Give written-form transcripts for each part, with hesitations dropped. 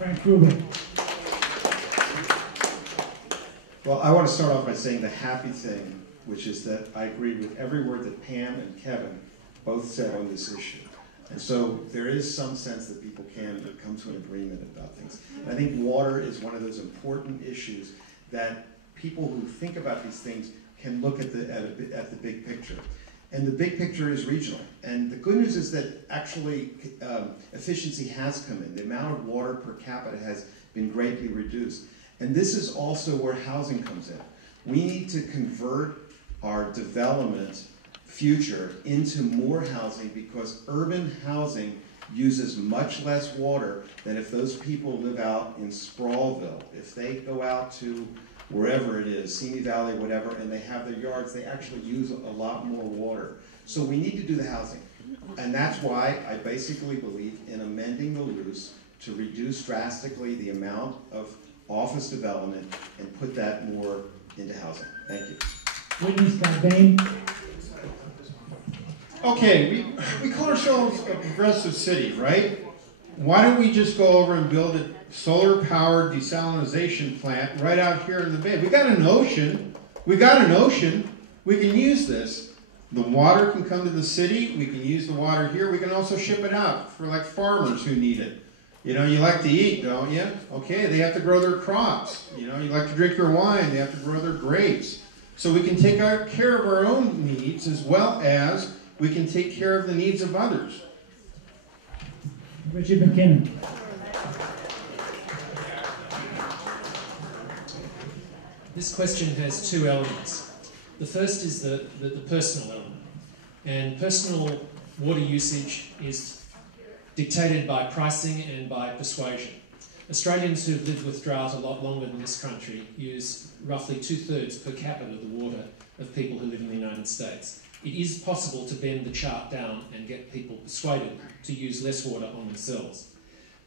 Frank Gruber. Well, I want to start off by saying the happy thing, which is that I agree with every word that Pam and Kevin both said on this issue. And so there is some sense that people can come to an agreement about things. And I think water is one of those important issues that people who think about these things can look at the big picture. And the big picture is regional. And the good news is that actually efficiency has come in. The amount of water per capita has been greatly reduced. And this is also where housing comes in. We need to convert our development future into more housing because urban housing uses much less water than if those people live out in Sprawlville. If they go out to wherever it is, Simi Valley, whatever, and they have their yards, they actually use a lot more water. So we need to do the housing. And that's why I basically believe in amending the LUCE to reduce drastically the amount of office development and put that more into housing. Thank you. Witness Scott Bain. Okay, we call ourselves a progressive city, right? Why don't we just go over and build a solar-powered desalination plant right out here in the bay? We got an ocean. We can use this. The water can come to the city. We can use the water here. We can also ship it out for like farmers who need it. You know, you like to eat, don't you? Okay, they have to grow their crops. You know, you like to drink your wine. They have to grow their grapes. So we can take care of our own needs as well as we can take care of the needs of others. Richard McKinnon. This question has two elements. The first is the personal element. And personal water usage is dictated by pricing and by persuasion. Australians who've lived with drought a lot longer than this country use roughly 2/3 per capita the water of people who live in the United States. It is possible to bend the chart down and get people persuaded to use less water on themselves.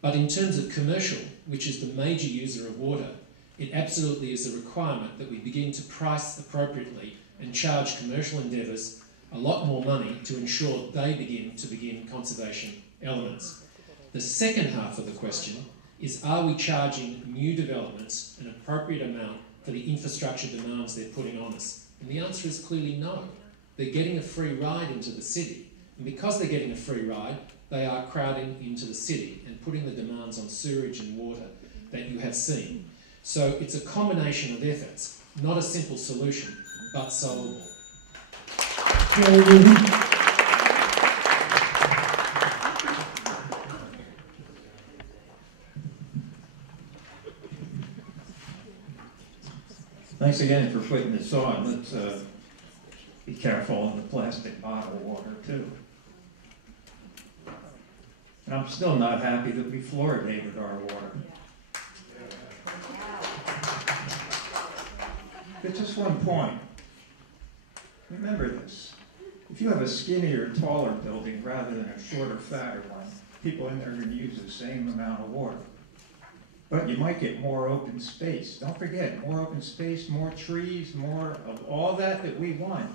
But in terms of commercial, which is the major user of water, it absolutely is a requirement that we begin to price appropriately and charge commercial endeavours a lot more money to ensure they begin conservation elements. The second half of the question is, are we charging new developments an appropriate amount for the infrastructure demands they're putting on us? And the answer is clearly no. They're getting a free ride into the city. And because they're getting a free ride, they are crowding into the city and putting the demands on sewerage and water that you have seen. So it's a combination of efforts, not a simple solution, but solvable. Thanks again for putting this on. Let's be careful on the plastic bottle water, too. And I'm still not happy that we fluoridated our water. But just one point. Remember this. If you have a skinnier, taller building rather than a shorter, fatter one, people in there are going to use the same amount of water. But you might get more open space. Don't forget, more open space, more trees, more of all that we want.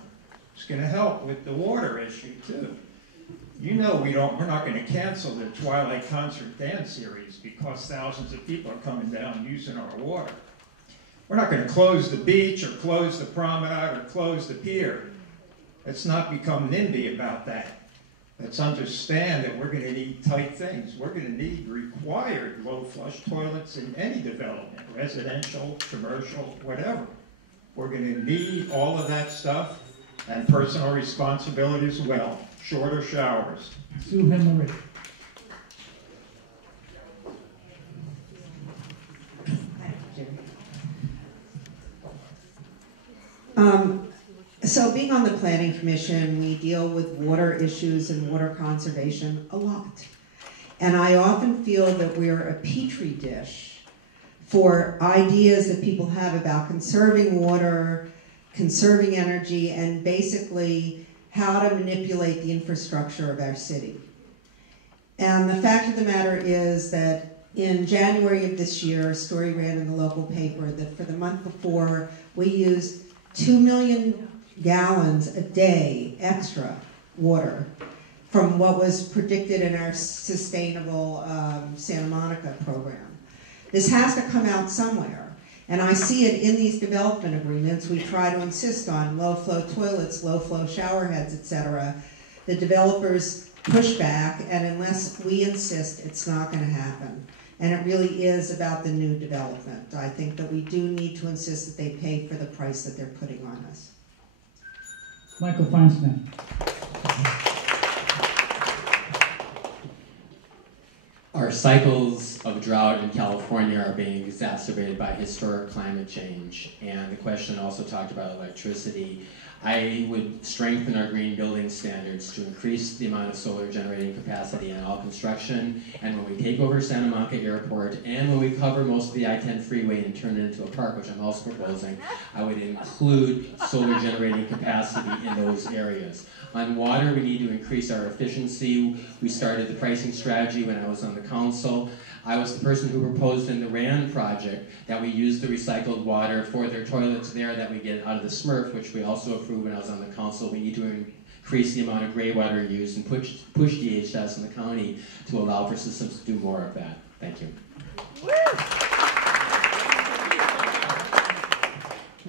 It's going to help with the water issue, too. You know we're not going to cancel the Twilight Concert Dance Series because thousands of people are coming down using our water. We're not going to close the beach or close the promenade or close the pier. Let's not become NIMBY about that. Let's understand that we're going to need tight things. We're going to need required low flush toilets in any development, residential, commercial, whatever. We're going to need all of that stuff and personal responsibility as well. Shorter showers. Sue Hemmerich. So being on the Planning Commission, we deal with water issues and water conservation a lot. And I often feel that we're a petri dish for ideas that people have about conserving water, conserving energy, and basically how to manipulate the infrastructure of our city. And the fact of the matter is that in January of this year, a story ran in the local paper that for the month before, we used 2 million gallons a day extra water from what was predicted in our sustainable Santa Monica program. This has to come out somewhere. And I see it in these development agreements. We try to insist on low-flow toilets, low-flow shower heads, etc. The developers push back, and unless we insist, it's not going to happen. And it really is about the new development. I think that we do need to insist that they pay for the price that they're putting on us. Michael Feinsmith. Our cycles of drought in California are being exacerbated by historic climate change, and the question also talked about electricity. I would strengthen our green building standards to increase the amount of solar generating capacity in all construction, and when we take over Santa Monica Airport, and when we cover most of the I-10 freeway and turn it into a park, which I'm also proposing, I would include solar generating capacity in those areas. On water, we need to increase our efficiency. We started the pricing strategy when I was on the council. I was the person who proposed in the RAN project that we use the recycled water for their toilets there that we get out of the Smurf, which we also approved when I was on the council. We need to increase the amount of gray water used and push DHS in the county to allow for systems to do more of that. Thank you.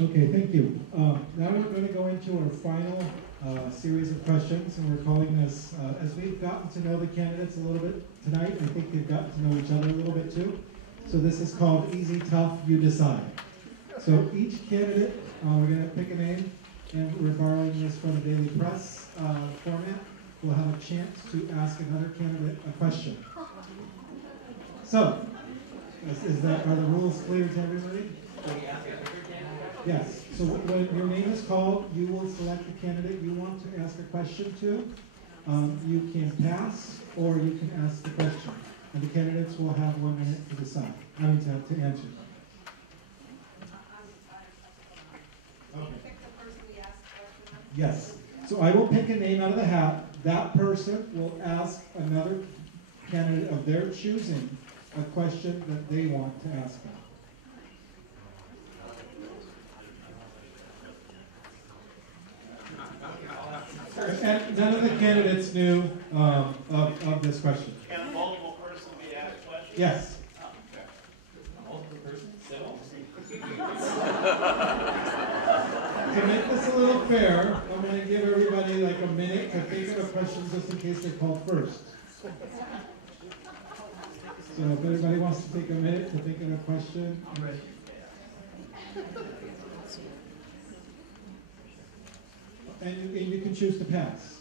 Okay, thank you. Now we're going to go into our final series of questions, and we're calling this, as we've gotten to know the candidates a little bit tonight, I think they've gotten to know each other a little bit too. So this is called Easy, Tough, You Decide. So each candidate, we're going to pick a name, and we're borrowing this from the Daily Press format. We'll have a chance to ask another candidate a question. So, are the rules clear to everybody? Yes. So when your name is called, you will select the candidate you want to ask a question to. You can pass, or you can ask the question. And the candidates will have 1 minute to decide. I mean, to answer. Okay. Yes. So I will pick a name out of the hat. That person will ask another candidate of their choosing a question that they want to ask them. And none of the candidates knew of this question. Can a multiple person be asked questions? Yes. Multiple person? To make this a little fair, I'm going to give everybody like a minute to think of a question just in case they're called first. So if everybody wants to take a minute to think of a question, I'm ready. And you can choose to pass.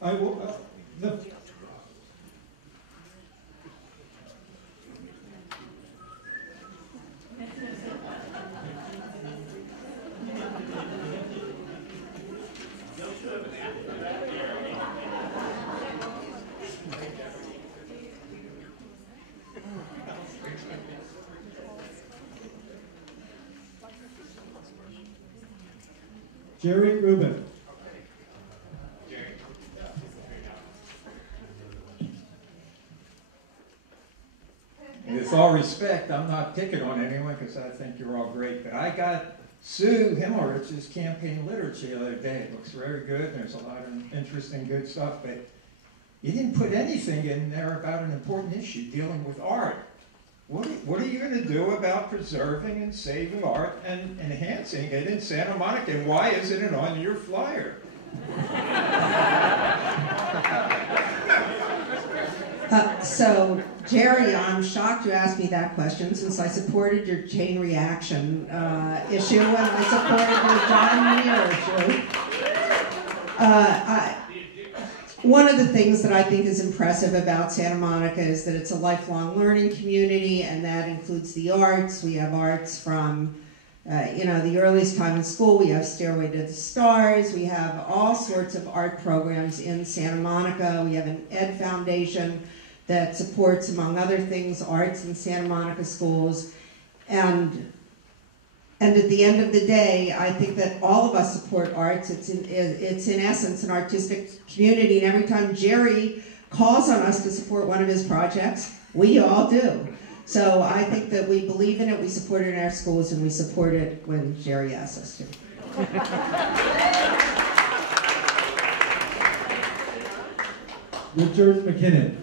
I will. Jerry Rubin. And with all respect, I'm not picking on anyone because I think you're all great, but I got Sue Himmerich's campaign literature the other day. It looks very good. There's a lot of interesting, good stuff, but you didn't put anything in there about an important issue dealing with art. What are you going to do about preserving and saving art and enhancing it in Santa Monica? And why isn't it on your flyer? So, Jerry, I'm shocked you asked me that question since I supported your chain reaction issue and I supported your John Muir issue. One of the things that I think is impressive about Santa Monica is that it's a lifelong learning community, and that includes the arts. We have arts from, the earliest time in school. We have Stairway to the Stars. We have all sorts of art programs in Santa Monica. We have an Ed Foundation that supports, among other things, arts in Santa Monica schools. And at the end of the day, I think that all of us support arts. It's in essence an artistic community, and every time Jerry calls on us to support one of his projects, we all do. So I think that we believe in it, we support it in our schools, and we support it when Jerry asks us to. Richard McKinnon.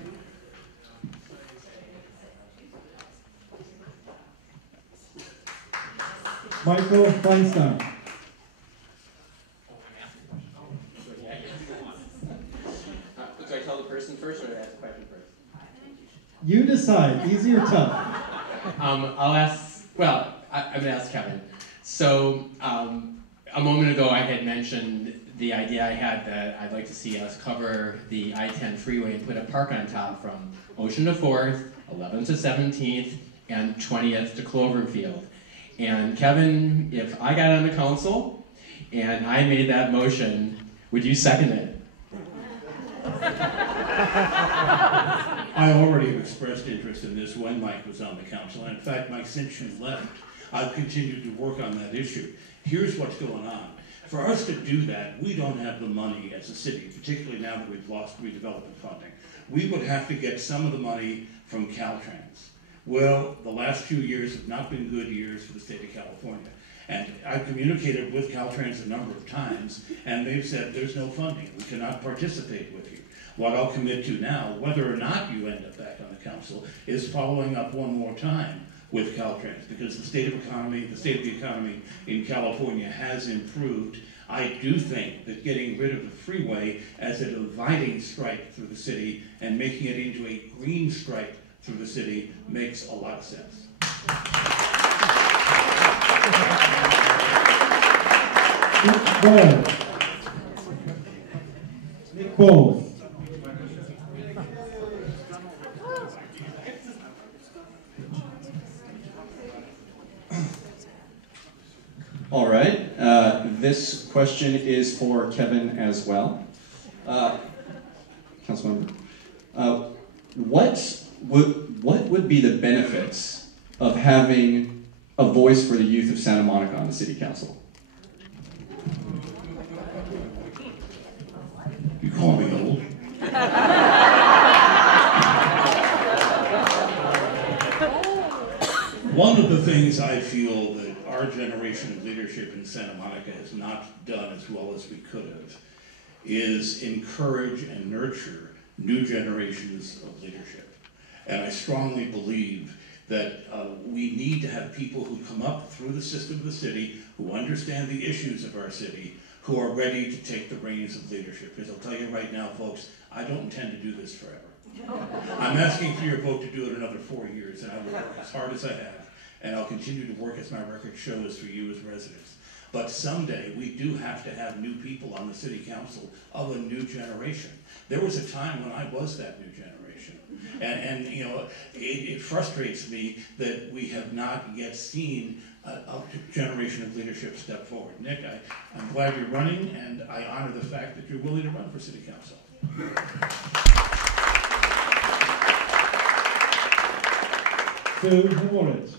Michael Feinstein. Do I tell the person first or do I ask the question first? You decide, easy or tough. I'll ask, well, I'm going to ask Kevin. So, a moment ago I had mentioned the idea I had that I'd like to see us cover the I-10 freeway and put a park on top from Ocean to 4th, 11th to 17th, and 20th to Cloverfield. And Kevin, if I got on the council and I made that motion, would you second it? I already have expressed interest in this when Mike was on the council, and in fact, Mike, since you left, I've continued to work on that issue. Here's what's going on. For us to do that, we don't have the money as a city, particularly now that we've lost redevelopment funding. We would have to get some of the money from Caltrans. Well, the last few years have not been good years for the state of California. And I've communicated with Caltrans a number of times, and they've said there's no funding. We cannot participate with you. What I'll commit to now, whether or not you end up back on the council, is following up one more time with Caltrans, because the state of the economy in California has improved. I do think that getting rid of the freeway as a dividing stripe through the city and making it into a green stripe through the city makes a lot of sense. Nick Bowles. All right. This question is for Kevin as well. Councilmember, what would be the benefits of having a voice for the youth of Santa Monica on the city council? You call me old? One of the things I feel that our generation of leadership in Santa Monica has not done as well as we could have is encourage and nurture new generations of leadership. And I strongly believe that we need to have people who come up through the system of the city, who understand the issues of our city, who are ready to take the reins of leadership. Because I'll tell you right now, folks, I don't intend to do this forever. I'm asking for your vote to do it another 4 years, and I will work as hard as I have, and I'll continue to work as my record shows for you as residents. But someday, we do have to have new people on the city council of a new generation. There was a time when I was that new generation. And you know, it frustrates me that we have not yet seen a generation of leadership step forward. Nick, I'm glad you're running, and I honor the fact that you're willing to run for city council. Sue Himmelrich.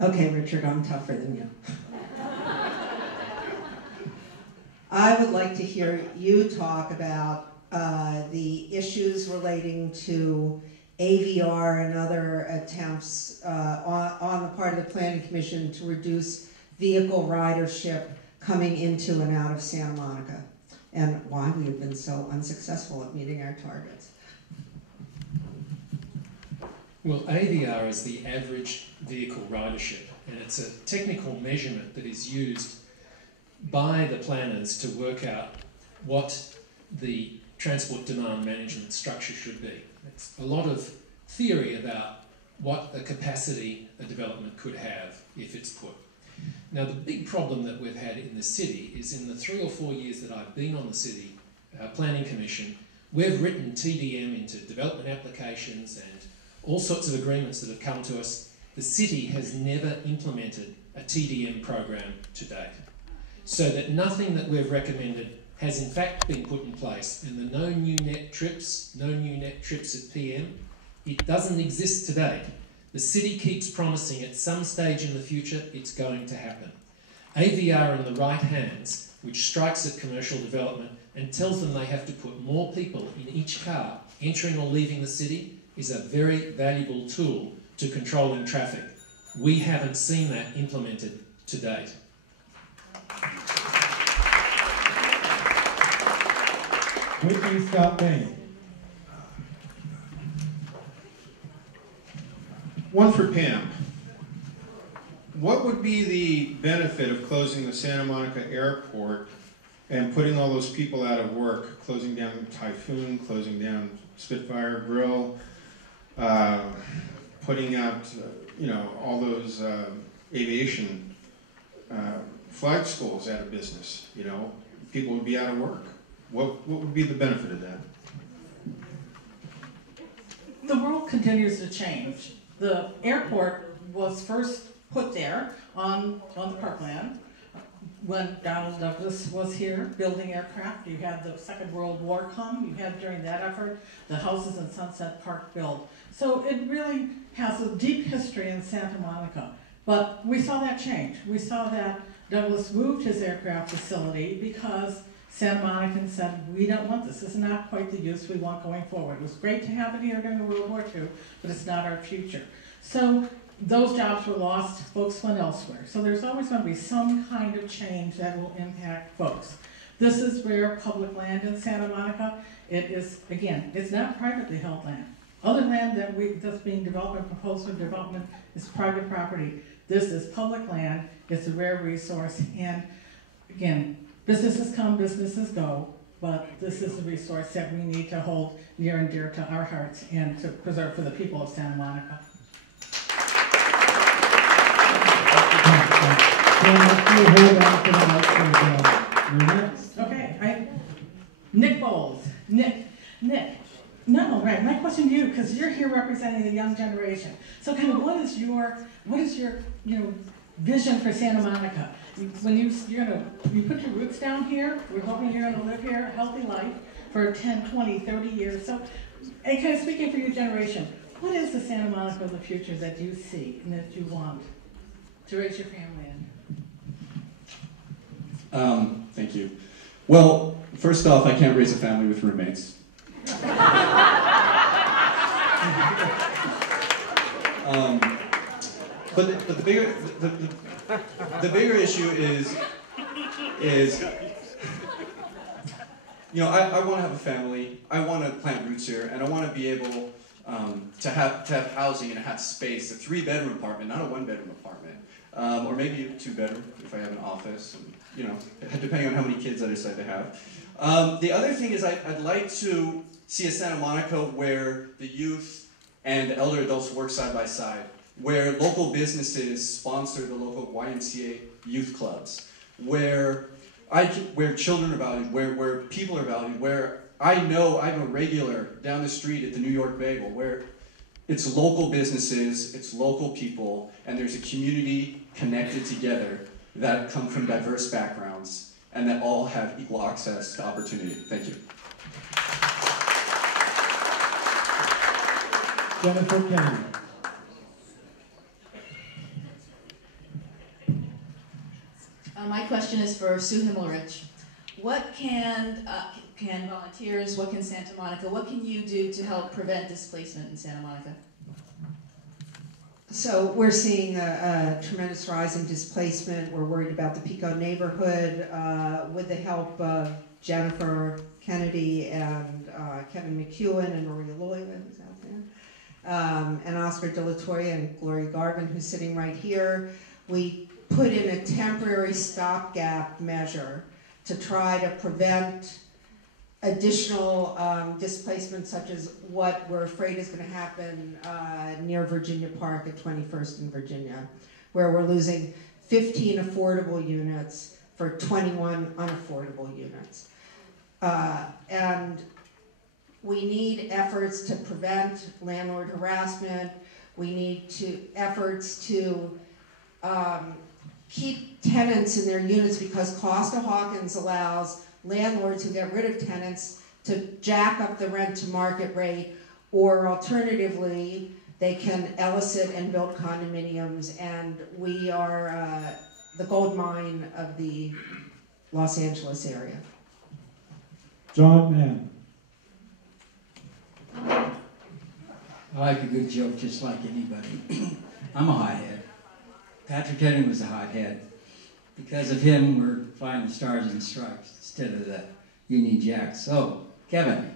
Okay, Richard, I'm tougher than you. I would like to hear you talk about the issues relating to AVR and other attempts on the part of the Planning Commission to reduce vehicle ridership coming into and out of Santa Monica, and why we have been so unsuccessful at meeting our targets. Well, AVR is the average vehicle ridership, and it's a technical measurement that is used by the planners to work out what the transport demand management structure should be. It's a lot of theory about what a capacity a development could have if it's put. Now, the big problem that we've had in the city is in the 3 or 4 years that I've been on the city Planning Commission, we've written TDM into development applications and all sorts of agreements that have come to us. The city has never implemented a TDM program to date. So that nothing that we've recommended has in fact been put in place, and the no new net trips at PM, it doesn't exist today. The city keeps promising at some stage in the future it's going to happen. AVR in the right hands, which strikes at commercial development and tells them they have to put more people in each car entering or leaving the city, is a very valuable tool to controlling traffic. We haven't seen that implemented to date. Whitney Scott Bain. One for Pam. What would be the benefit of closing the Santa Monica airport and putting all those people out of work, closing down Typhoon, closing down Spitfire Grill, putting out, all those aviation flight schools out of business? People would be out of work. What would be the benefit of that? The world continues to change. The airport was first put there on the parkland when Donald Douglas was here building aircraft. You had the Second World War come. You had during that effort the houses in Sunset Park built. So it really has a deep history in Santa Monica. But we saw that change. We saw that Douglas moved his aircraft facility because Santa Monicans said, we don't want this. This is not quite the use we want going forward. It was great to have it here during World War II, but it's not our future. So those jobs were lost, folks went elsewhere. So there's always going to be some kind of change that will impact folks. This is where public land in Santa Monica, it is, again, it's not privately held land. Other land that's being developed and proposed for development is private property. This is public land, it's a rare resource, and again, businesses come, businesses go, but this is a resource that we need to hold near and dear to our hearts and to preserve for the people of Santa Monica. Okay, Nick Bowles. Nick. No, right. My question to you, because you're here representing the young generation. So, kind of, what is your vision for Santa Monica? When you put your roots down here, we're hoping you're going to live here a healthy life for 10, 20, 30 years. So, and kind of speaking for your generation, what is the Santa Monica of the future that you see and that you want to raise your family in? Thank you. Well, first off, I can't raise a family with roommates. But the bigger issue is I want to have a family. I want to plant roots here, and I want to be able to have housing and have space. A 3-bedroom apartment, not a 1-bedroom apartment, or maybe a 2-bedroom if I have an office. And, depending on how many kids I decide to have. The other thing is I'd like to see a Santa Monica where the youth and the elder adults work side by side, where local businesses sponsor the local YMCA youth clubs, where children are valued, where people are valued, where I know I'm a regular down the street at the New York Bagel, where it's local businesses, it's local people, and there's a community connected together that come from diverse backgrounds and that all have equal access to opportunity. Thank you. Jennifer Kennedy. My question is for Sue Himmelrich. What can volunteers, what can Santa Monica, what can you do to help prevent displacement in Santa Monica? So we're seeing a tremendous rise in displacement. We're worried about the Pico neighborhood with the help of Jennifer Kennedy and Kevin McEwen and Maria Loya, who's out there, and Oscar De La Toya and Gloria Garvin, who's sitting right here. We put in a temporary stopgap measure to try to prevent additional displacement, such as what we're afraid is going to happen near Virginia Park at 21st and Virginia, where we're losing 15 affordable units for 21 unaffordable units. And we need efforts to prevent landlord harassment. We need efforts to keep tenants in their units, because Costa-Hawkins allows landlords who get rid of tenants to jack up the rent to market rate, or alternatively, they can elicit and build condominiums, and we are the gold mine of the Los Angeles area. John Mann. I like a good joke just like anybody. I'm a hothead. Patrick Henry was a hothead. Because of him, we're flying the Stars and Stripes instead of the Union Jack. So, Kevin,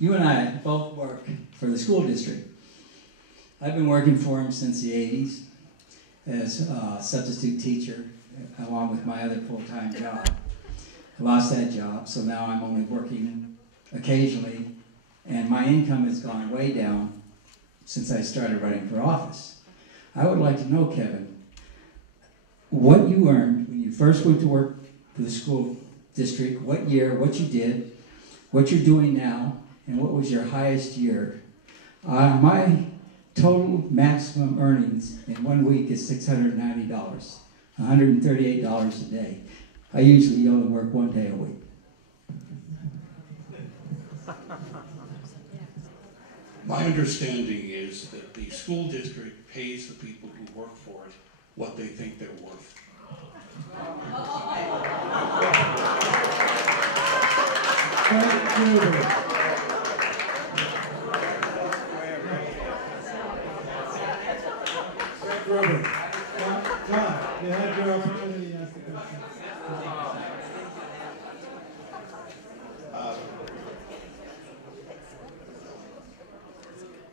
you and I both work for the school district. I've been working for him since the 80s as a substitute teacher, along with my other full-time job. I lost that job, so now I'm only working occasionally, and my income has gone way down since I started running for office. I would like to know, Kevin, what you earned when you first went to work for the school district, what year, what you did, what you're doing now, and what was your highest year. My total maximum earnings in 1 week is $690, $138 a day. I usually only work 1 day a week. My understanding is that the school district pays the people who work for it what they think they're worth. Robert, John, you had your opportunity to ask the question.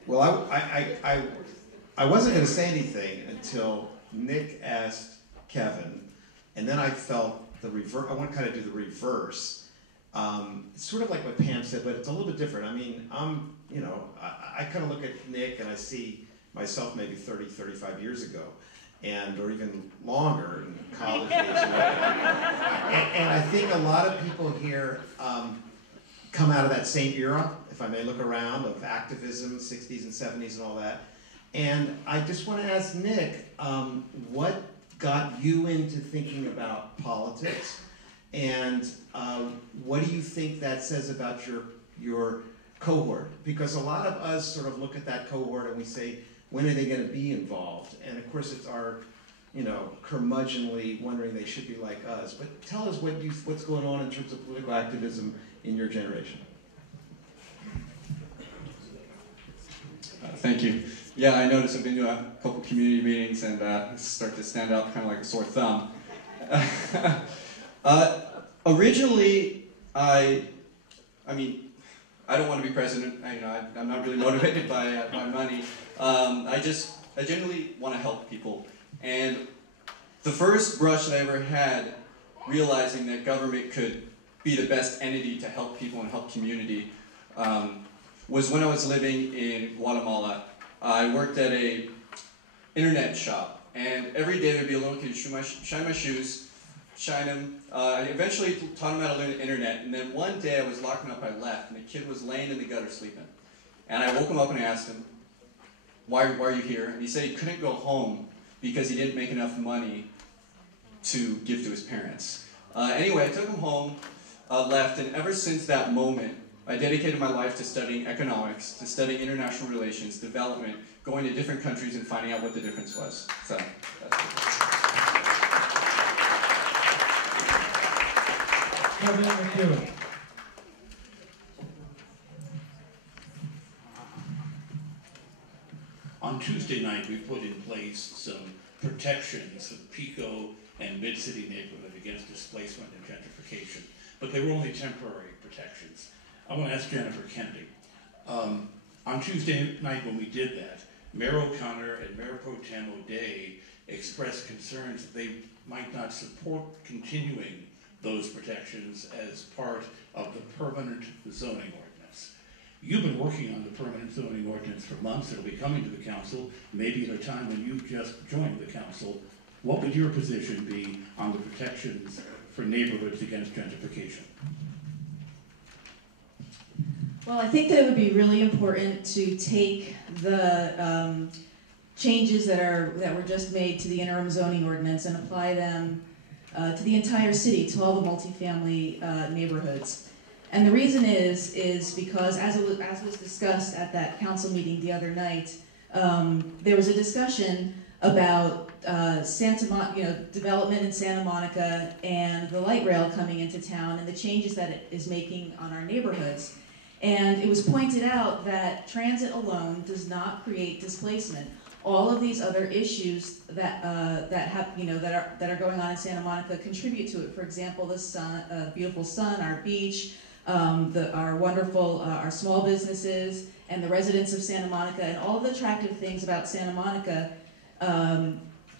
Well, I wasn't going to say anything until Nick asked Kevin, and then I felt the reverse. I want to kind of do the reverse. It's sort of like what Pam said, but it's a little bit different. I mean, I kind of look at Nick and I see myself maybe 30, 35 years ago, or even longer in college days. And I think a lot of people here come out of that same era, if I may look around, of activism, 60s and 70s and all that. And I just want to ask Nick, what got you into thinking about politics? And what do you think that says about your cohort? Because a lot of us sort of look at that cohort and we say, when are they going to be involved? And of course it's our, curmudgeonly wondering they should be like us. But tell us what's going on in terms of political activism in your generation. Thank you. Yeah, I noticed I've been to a couple community meetings and start to stand out kind of like a sore thumb. Originally, I mean, I don't want to be president. I'm not really motivated by money. I genuinely want to help people. And the first brush that I ever had realizing that government could be the best entity to help people and help community was when I was living in Guatemala. I worked at a internet shop, and every day there'd be a little kid shine my shoes, shine them. I eventually taught him how to learn the internet, and then one day I was locking up, I left, and the kid was laying in the gutter sleeping. And I woke him up and I asked him, why are you here? And he said he couldn't go home because he didn't make enough money to give to his parents. Anyway, I took him home, left, and ever since that moment, I dedicated my life to studying economics, to studying international relations, development, going to different countries and finding out what the difference was. So, that's it. On Tuesday night, we put in place some protections for PICO and Mid-City neighborhood against displacement and gentrification, but they were only temporary protections. I want to ask Jennifer Kennedy. On Tuesday night when we did that, Mayor O'Connor and Mayor Pro Tem O'Day expressed concerns that they might not support continuing those protections as part of the permanent zoning ordinance. You've been working on the permanent zoning ordinance for months. It'll be coming to the council, maybe at a time when you've just joined the council. What would your position be on the protections for neighborhoods against gentrification? Well, I think that it would be really important to take the changes that were just made to the interim zoning ordinance and apply them to the entire city, to all the multifamily neighborhoods. And the reason is because, as was discussed at that council meeting the other night, there was a discussion about development in Santa Monica and the light rail coming into town and the changes that it is making on our neighborhoods. And it was pointed out that transit alone does not create displacement. All of these other issues that are going on in Santa Monica contribute to it. For example, the sun, beautiful sun, our beach, our wonderful, our small businesses, and the residents of Santa Monica, and all the attractive things about Santa Monica,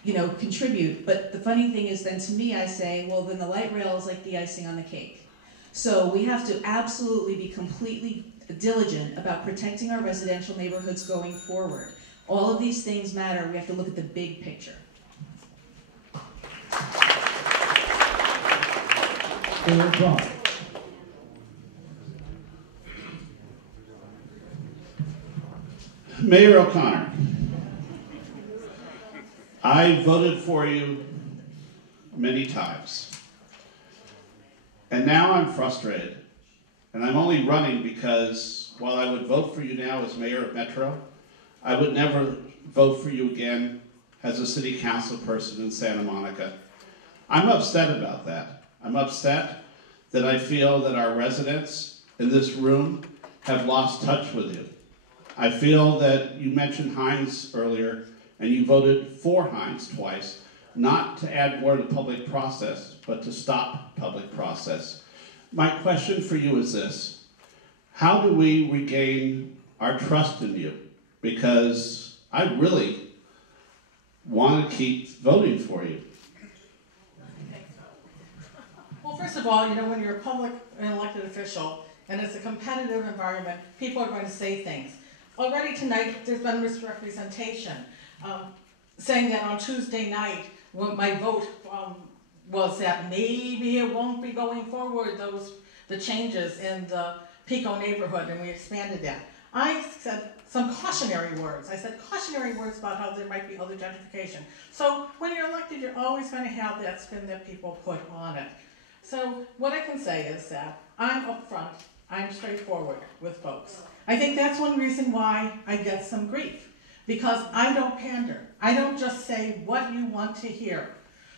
you know, contribute. But the funny thing is then to me, I say, well, then the light rail is like the icing on the cake. So we have to absolutely be completely diligent about protecting our residential neighborhoods going forward. All of these things matter. We have to look at the big picture. Mayor O'Connor, I voted for you many times, and now I'm frustrated, and I'm only running because while I would vote for you now as mayor of Metro, I would never vote for you again as a city council person in Santa Monica. I'm upset about that. I'm upset that I feel that our residents in this room have lost touch with you. I feel that you mentioned Hines earlier, and you voted for Hines twice, not to add more to the public process, but to stop public process. My question for you is this: how do we regain our trust in you? Because I really want to keep voting for you. Well, first of all, you know, when you're a public and elected official, and it's a competitive environment, people are going to say things. Already tonight, there's been misrepresentation, saying that on Tuesday night, when my vote was that maybe it won't be going forward, the changes in the Pico neighborhood, and we expanded that. I said some cautionary words. I said cautionary words about how there might be other gentrification. So when you're elected, you're always going to have that spin that people put on it. So what I can say is that I'm upfront, I'm straightforward with folks. I think that's one reason why I get some grief, because I don't pander. I don't just say what you want to hear.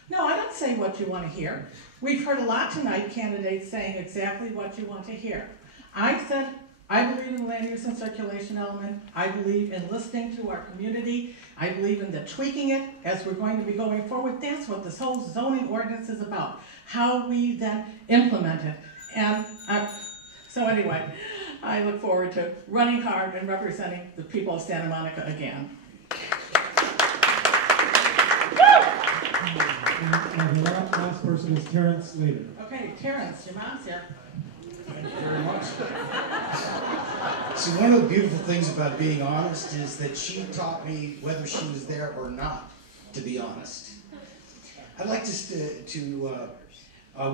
No, I don't say what you want to hear. We've heard a lot tonight, candidates saying exactly what you want to hear. I said, I believe in the land use and circulation element. I believe in listening to our community. I believe in the tweaking it as we're going to be going forward. That's what this whole zoning ordinance is about, how we then implement it. And so anyway, I look forward to running hard and representing the people of Santa Monica again. And the last person is Terrence Slater. Okay, Terrence, your mom's here. Thank you very much. See, one of the beautiful things about being honest is that she taught me, whether she was there or not, to be honest. I'd like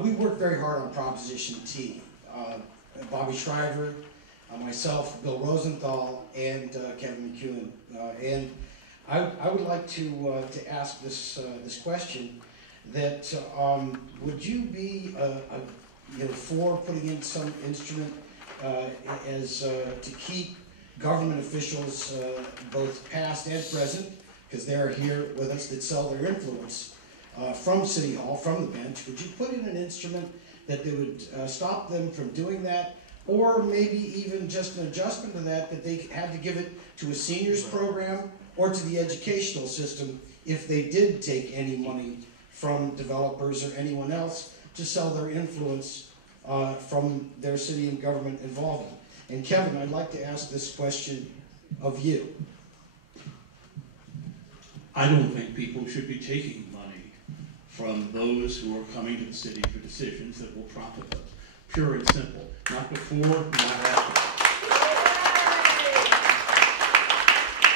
we worked very hard on Proposition T. Bobby Shriver, myself, Bill Rosenthal, and Kevin McEwen. And I would like to ask this question: that would you be for putting in some instrument to keep government officials, both past and present, because they're here with us, that sell their influence from City Hall, from the bench? Would you put in an instrument that they would stop them from doing that, or maybe even just an adjustment to that they had to give it to a seniors program or to the educational system if they did take any money from developers or anyone else to sell their influence from their city and government involvement? And Kevin, I'd like to ask this question of you. I don't think people should be taking money from those who are coming to the city for decisions that will profit them. Pure and simple. Not before, not after.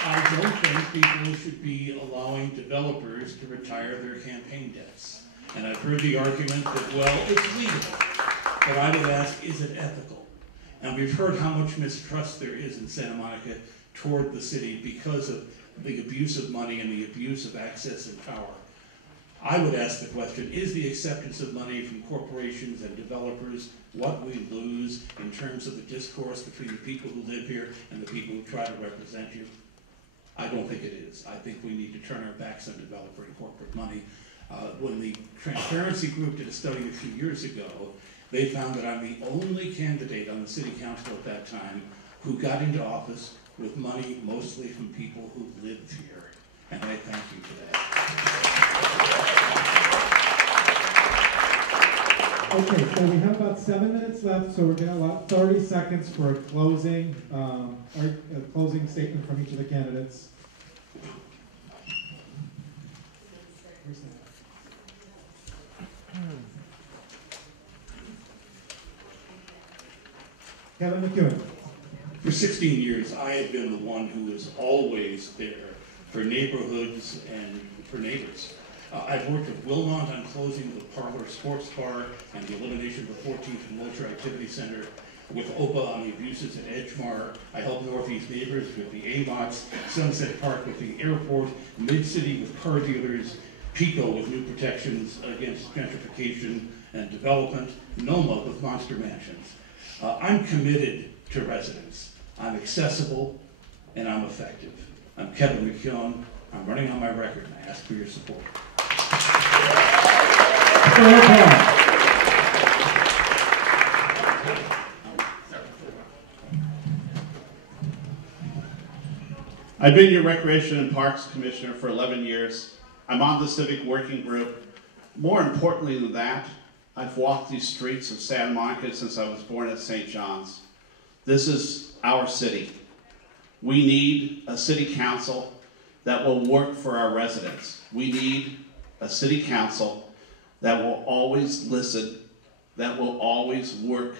I don't think people should be allowing developers to retire their campaign debts. And I've heard the argument that, well, it's legal. But I would ask, is it ethical? And we've heard how much mistrust there is in Santa Monica toward the city because of the abuse of money and the abuse of access and power. I would ask the question, is the acceptance of money from corporations and developers what we lose in terms of the discourse between the people who live here and the people who try to represent you? I don't think it is. I think we need to turn our backs on developer and corporate money. When the Transparency Group did a study a few years ago, they found that I'm the only candidate on the city council at that time who got into office with money mostly from people who lived here. And I thank you for that. Okay, so we have about 7 minutes left, so we're going to allow 30 seconds for a closing statement from each of the candidates. Where's that? Kevin McEwen. For 16 years, I have been the one who is always there for neighborhoods and for neighbors. I've worked with Wilmont on closing the Parlor Sports Bar and the elimination of the 14th and Wilshire Activity Center. With OPA on the abuses at Edgemar. I helped Northeast Neighbors with the AMOX, Sunset Park with the airport, Mid-City with car dealers, Pico with new protections against gentrification and development, NOMA with monster mansions. I'm committed to residents. I'm accessible and I'm effective. I'm Kevin McKeown. I'm running on my record and I ask for your support. I've been your Recreation and Parks Commissioner for 11 years. I'm on the Civic Working Group. More importantly than that, I've walked these streets of Santa Monica since I was born at St. John's. This is our city. We need a city council that will work for our residents. We need a city council that will always listen, that will always work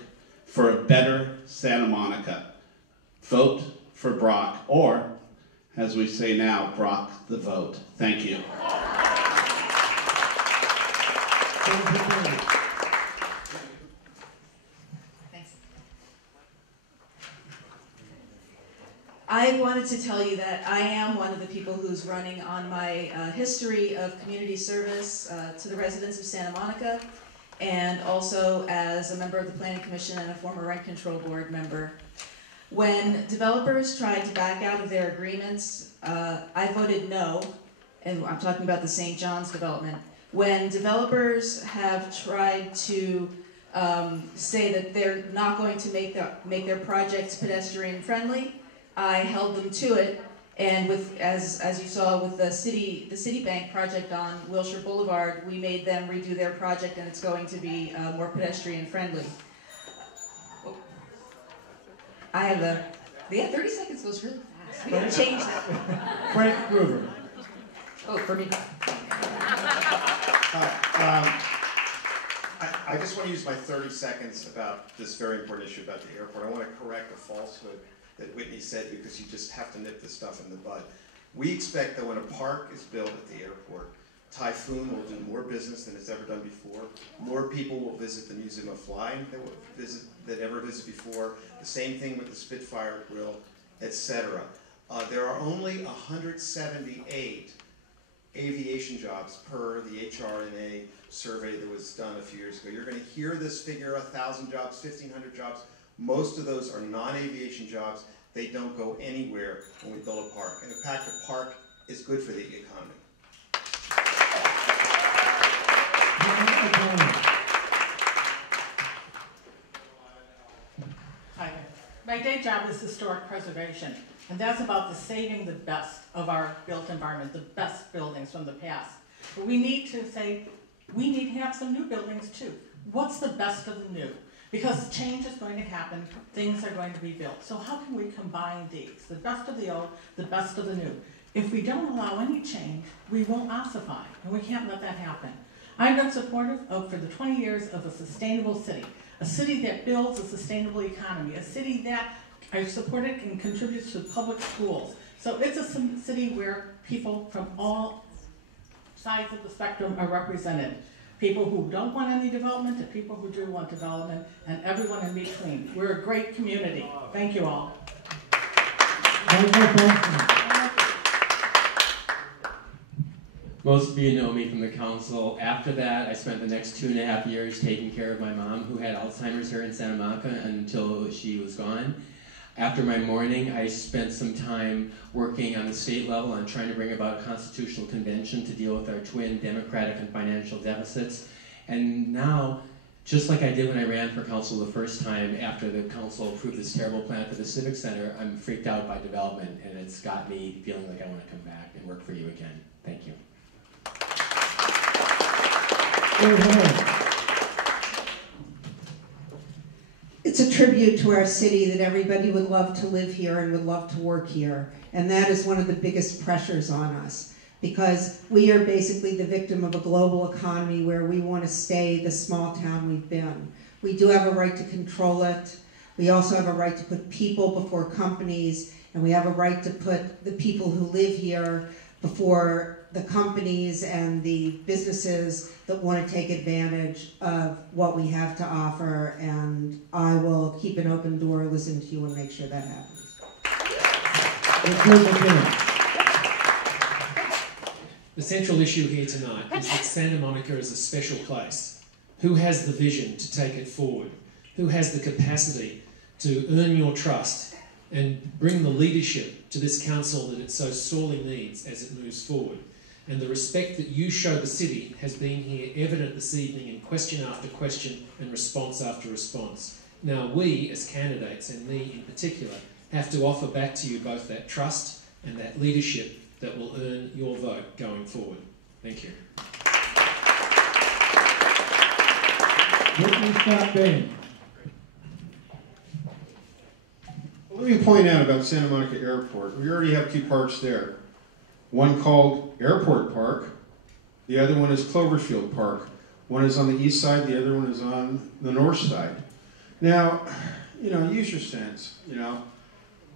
for a better Santa Monica. Vote for Brock, or, as we say now, Brock the vote. Thank you. I wanted to tell you that I am one of the people who's running on my history of community service to the residents of Santa Monica, and also as a member of the Planning Commission and a former Rent Control Board member. When developers tried to back out of their agreements, I voted no, and I'm talking about the St. John's development. When developers have tried to say that they're not going to make their projects pedestrian friendly, I held them to it, and with as you saw with the Citibank project on Wilshire Boulevard, we made them redo their project, and it's going to be more pedestrian friendly. I have yeah, 30 seconds goes really fast. We gotta change that. Frank Gruber. Oh, for me. I just want to use my 30 seconds about this very important issue about the airport. I want to correct a falsehood that Whitney said, because you just have to nip this stuff in the bud. We expect that when a park is built at the airport, Typhoon will do more business than it's ever done before. More people will visit the Museum of Flying than ever visit before. The same thing with the Spitfire Grill, etc. There are only 178 aviation jobs per the HRNA survey that was done a few years ago. You're going to hear this figure, 1,000 jobs, 1,500 jobs. Most of those are non-aviation jobs. They don't go anywhere when we build a park. And in fact, a park is good for the economy. Hi. My day job is historic preservation, and that's about the saving the best of our built environment, the best buildings from the past. But we need to say, we need to have some new buildings too. What's the best of the new? Because change is going to happen, things are going to be built. So how can we combine these? The best of the old, the best of the new. If we don't allow any change, we won't ossify, and we can't let that happen. I've been supportive of, for the 20 years, of a sustainable city. A city that builds a sustainable economy. A city that I've supported and contributes to public schools. So it's a city where people from all sides of the spectrum are represented. People who don't want any development to people who do want development, and everyone in between. We're a great community. Thank you all. Most of you know me from the council. After that, I spent the next 2.5 years taking care of my mom, who had Alzheimer's here in Santa Monica until she was gone. After my mourning, I spent some time working on the state level on trying to bring about a constitutional convention to deal with our twin democratic and financial deficits. And now, just like I did when I ran for council the first time after the council approved this terrible plan for the Civic Center, I'm freaked out by development, and it's got me feeling like I want to come back and work for you again. Thank you. it's a tribute to our city that everybody would love to live here and would love to work here. And that is one of the biggest pressures on us, because we are basically the victim of a global economy where we want to stay the small town we've been. We do have a right to control it. We also have a right to put people before companies, and we have a right to put the people who live here before the companies and the businesses that want to take advantage of what we have to offer. And I will keep an open door, listen to you, and make sure that happens. The central issue here tonight is that Santa Monica is a special place. Who has the vision to take it forward? Who has the capacity to earn your trust and bring the leadership to this council that it so sorely needs as it moves forward? And the respect that you show the city has been here evident this evening in question after question and response after response. Now we, as candidates, and me in particular, have to offer back to you both that trust and that leadership that will earn your vote going forward. Thank you. Whitney Scott Bain. Let me point out about Santa Monica Airport. We already have 2 parks there. One called Airport Park, the other one is Cloverfield Park. One is on the east side, the other one is on the north side. Now, use your sense,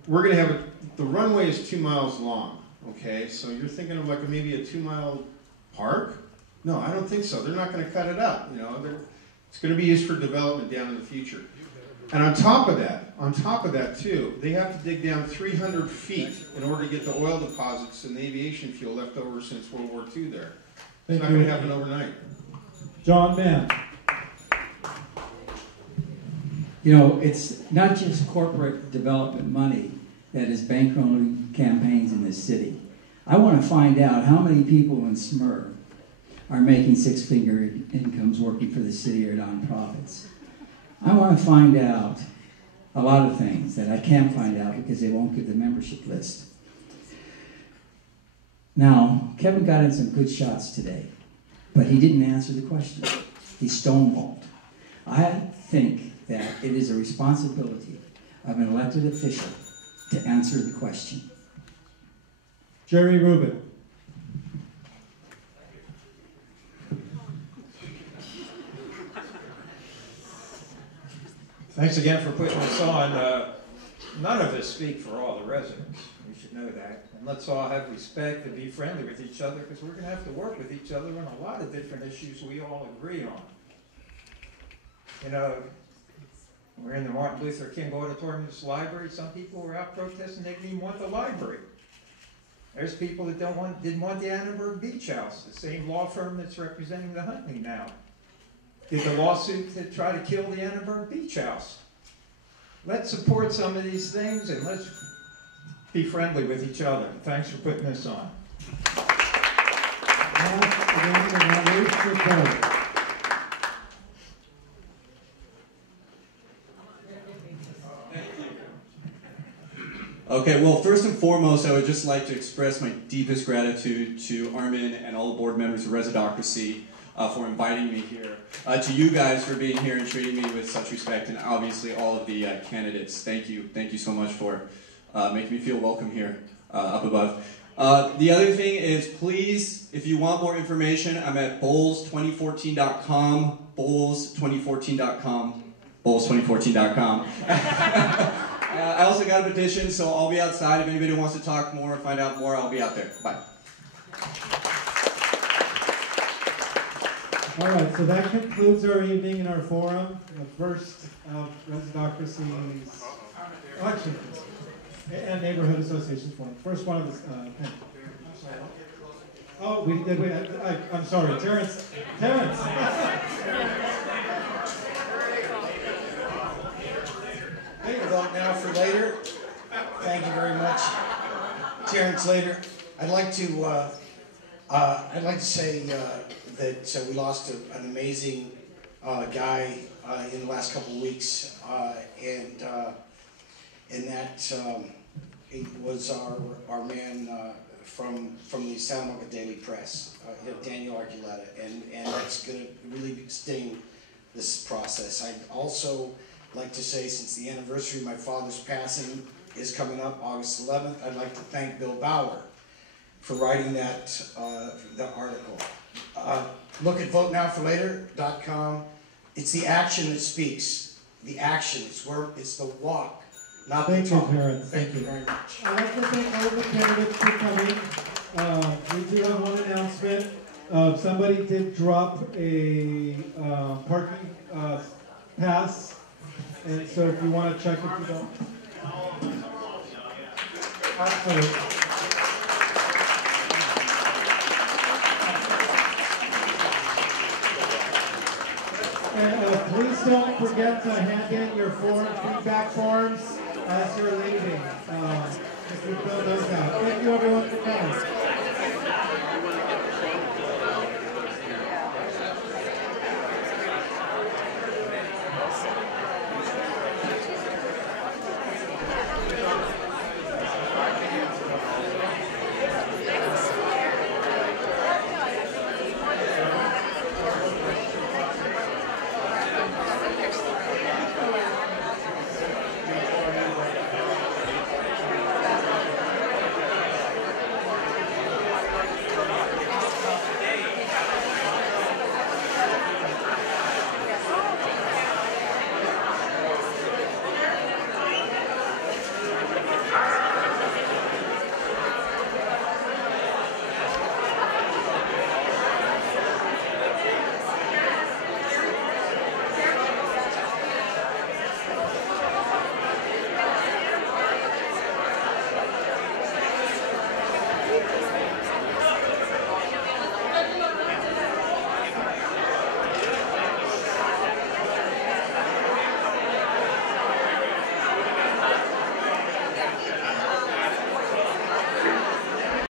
We're going to have the runway is 2 miles long, okay? So you're thinking of like maybe a 2-mile park? No, I don't think so. They're not going to cut it up, It's going to be used for development down in the future. And on top of that too, they have to dig down 300 feet in order to get the oil deposits and the aviation fuel left over since World War II there. It's not going to happen overnight. John Mann. It's not just corporate development money that is bankrolling campaigns in this city. I want to find out how many people in Smyrna are making 6-figure incomes working for the city or nonprofits. I want to find out a lot of things that I can't find out because they won't give the membership list. Now, Kevin got in some good shots today, but he didn't answer the question. He stonewalled. I think that it is a responsibility of an elected official to answer the question. Jerry Rubin. Thanks again for putting this on. None of us speak for all the residents. We should know that. And let's all have respect and be friendly with each other, because we're going to have to work with each other on a lot of different issues we all agree on. We're in the Martin Luther King Auditorium, this library. Some people were out protesting they didn't even want the library. There's people that didn't want the Annenberg Beach House, the same law firm that's representing the Huntley now. Did the lawsuit to try to kill the Annenberg Beach House. Let's support some of these things and let's be friendly with each other. Thanks for putting this on. Okay, well, first and foremost, I would just like to express my deepest gratitude to Armin and all the board members of Residocracy for inviting me here. To you guys for being here and treating me with such respect, and obviously all of the candidates. Thank you so much for making me feel welcome here up above. The other thing is, please, if you want more information, I'm at bowls2014.com, bowls2014.com, bowls2014.com. I also got a petition, so I'll be outside. If anybody wants to talk more or find out more, I'll be out there. Bye. All right, so that concludes our evening in our forum, the first of Residocracy's election and neighborhood associations forum. First one of this. Oh, we did. I'm sorry, Terrence. Vote now for later. Thank you very much, Terrence Later. I'd like to say that we lost an amazing guy in the last couple of weeks, and that he was our man from the Santa Monica Daily Press, Daniel Archuleta, and that's going to really sting this process. I also like to say, since the anniversary of my father's passing is coming up, August 11th, I'd like to thank Bill Bauer for writing that article. Look at votenowforlater.com. It's the action that speaks. The action. It's the walk, not the talk. Thank you, Terrence. Thank you very much. I'd like to thank all the candidates for coming. We do have one announcement. Somebody did drop a parking pass, and so if you want to check if you don't. Absolutely. And please don't forget to hand in your feedback forms as you're leaving.